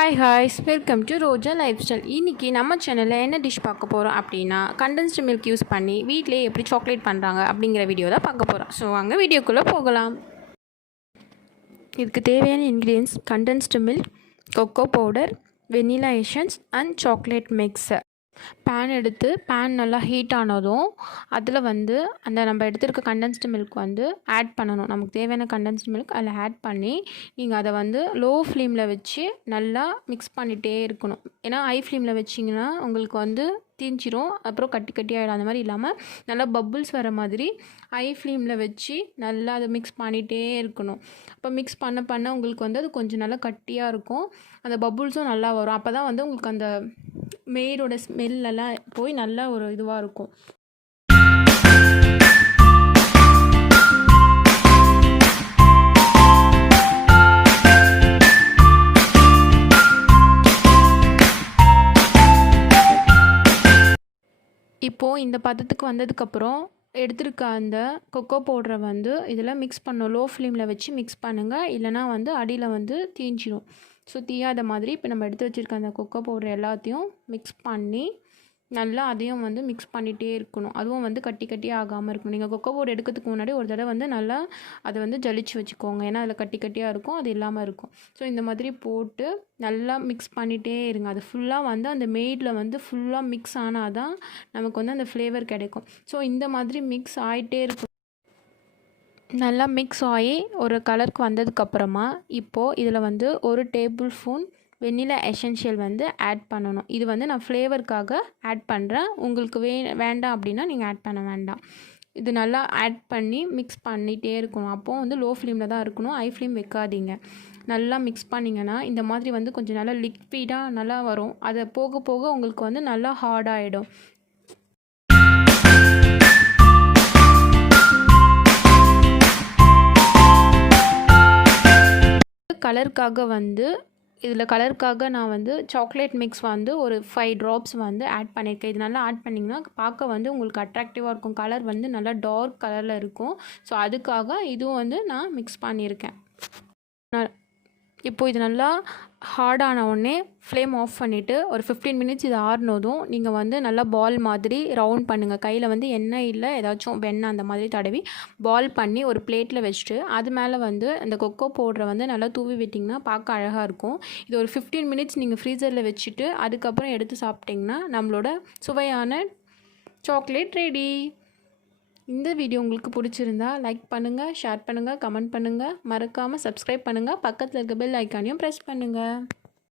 Hi ஹாய்ஸ் welcome to Roja life style. இன்றைக்கி நம்ம சேனலில் என்ன டிஷ் பார்க்க போகிறோம் அப்படின்னா கண்டென்ஸ்டு மில்க் யூஸ் பண்ணி வீட்டிலே எப்படி சாக்லேட் பண்ணுறாங்க அப்படிங்கிற வீடியோ தான் பார்க்க போகிறோம். ஸோ அங்கே வீடியோக்குள்ளே போகலாம். இதுக்கு தேவையான ingredients condensed milk, cocoa powder, vanilla essence and chocolate mix. Pan நல்லா ஹீட் ஆனதும் அதில் அந்த நம்ம எடுத்துருக்க கண்டென்ஸ்டு மில்க் ஆட் பண்ணணும். நமக்கு தேவையான கண்டென்ஸ்டு மில்க் அதில் ஆட் பண்ணி நீங்கள் அதை லோ ஃப்ளேமில் வச்சு நல்லா மிக்ஸ் பண்ணிகிட்டே இருக்கணும். ஏன்னா ஹை ஃப்ளேமில் வச்சிங்கன்னா உங்களுக்கு தீஞ்சிரும், அப்புறம் கட்டி கட்டியாகிடும். அந்த மாதிரி இல்லாமல் நல்லா பப்புள்ஸ் வர மாதிரி ஹை ஃப்ளேமில் வச்சு நல்லா அதை மிக்ஸ் பண்ணிகிட்டே இருக்கணும். அப்போ மிக்ஸ் பண்ண உங்களுக்கு அது கொஞ்சம் நல்லா கட்டியாக இருக்கும். அந்த பப்புள்ஸும் நல்லா வரும். அப்போ தான் உங்களுக்கு அந்த மெய்டோட ஸ்மெல்லாம் போய் நல்லா ஒரு இதுவாக இருக்கும். இப்போது இந்த பதத்துக்கு வந்ததுக்கப்புறம் எடுத்துருக்க அந்த கொக்கோ பவுடரை இதில் மிக்ஸ் பண்ணணும். லோ ஃப்ளேமில் வச்சு மிக்ஸ் பண்ணுங்கள், இல்லைனா அடியில் தீஞ்சிடும். ஸோ தீயாத மாதிரி இப்போ நம்ம எடுத்து வச்சுருக்க அந்த கொக்கோ பவுடர் எல்லாத்தையும் மிக்ஸ் பண்ணி நல்லா அதையும் மிக்ஸ் பண்ணிகிட்டே இருக்கணும். அதுவும் கட்டி கட்டியாக ஆகாமல் இருக்கணும். நீங்கள் கொக்கோ பவுடர் எடுக்கிறதுக்கு முன்னாடி ஒரு தடவை நல்லா அதை ஜலிச்சு வச்சுக்கோங்க. ஏன்னா அதில் கட்டி கட்டியாக இருக்கும், அது இல்லாமல் இருக்கும். ஸோ இந்த மாதிரி போட்டு நல்லா மிக்ஸ் பண்ணிகிட்டே இருங்க. அது ஃபுல்லாக அந்த மெய்டில் ஃபுல்லாக மிக்ஸ் ஆனால் தான் நமக்கு அந்த ஃப்ளேவர் கிடைக்கும். ஸோ இந்த மாதிரி மிக்ஸ் ஆகிட்டே இருக்கும். நல்லா மிக்ஸ் ஆகி ஒரு கலருக்கு வந்ததுக்கப்புறமா இப்போது இதில் ஒரு டேபிள் ஸ்பூன் வெண்ணிலா எசென்ஷியல் ஆட் பண்ணணும். இது நான் ஃப்ளேவருக்காக ஆட் பண்ணுறேன். உங்களுக்கு வேண்டாம் அப்படின்னா நீங்கள் ஆட் பண்ண வேண்டாம். இது நல்லா ஆட் பண்ணி மிக்ஸ் பண்ணிகிட்டே இருக்கணும். அப்போது லோ ஃப்ளேமில் தான் இருக்கணும், ஹை ஃப்ளேம் வைக்காதீங்க. நல்லா மிக்ஸ் பண்ணிங்கன்னா இந்த மாதிரி கொஞ்சம் நல்லா லிக்விடாக நல்லா வரும். அதை போக போக உங்களுக்கு நல்லா ஹார்டாகிடும். கலருக்காக நான் சாக்லேட் மிக்ஸ் ஒரு 5 ட்ராப்ஸ் ஆட் பண்ணியிருக்கேன். இது நல்லா ஆட் பண்ணிங்கன்னா பார்க்க உங்களுக்கு அட்ராக்டிவாக இருக்கும். கலர் நல்லா டார்க் கலரில் இருக்கும். ஸோ அதுக்காக இதுவும் நான் மிக்ஸ் பண்ணியிருக்கேன். இப்போது இது நல்லா ஹார்டான உடனே ஃப்ளேம் ஆஃப் பண்ணிவிட்டு ஒரு 15 மினிட்ஸ் இது ஆறுனதும் நீங்கள் நல்லா பால் மாதிரி ரவுண்ட் பண்ணுங்கள். கையில் எண்ணெய் இல்லை ஏதாச்சும் வெண்ணெய் அந்த மாதிரி தடவி பால் பண்ணி ஒரு பிளேட்டில் வச்சுட்டு அது மேலே அந்த கொக்கோ பவுடரை நல்லா தூவி விட்டிங்கன்னா பார்க்க அழகாக இருக்கும். இது ஒரு 15 மினிட்ஸ் நீங்கள் ஃப்ரீசரில் வச்சுட்டு அதுக்கப்புறம் எடுத்து சாப்பிட்டிங்கன்னா நம்மளோட சுவையான சாக்லேட் ரெடி. இந்த வீடியோ உங்களுக்கு பிடிச்சிருந்தா லைக் பண்ணுங்கள், ஷேர் பண்ணுங்கள், கமெண்ட் பண்ணுங்கள், மறக்காமல் சப்ஸ்கிரைப் பண்ணுங்கள், பக்கத்தில் இருக்க பெல் ஐக்கானையும் ப்ரெஸ் பண்ணுங்கள்.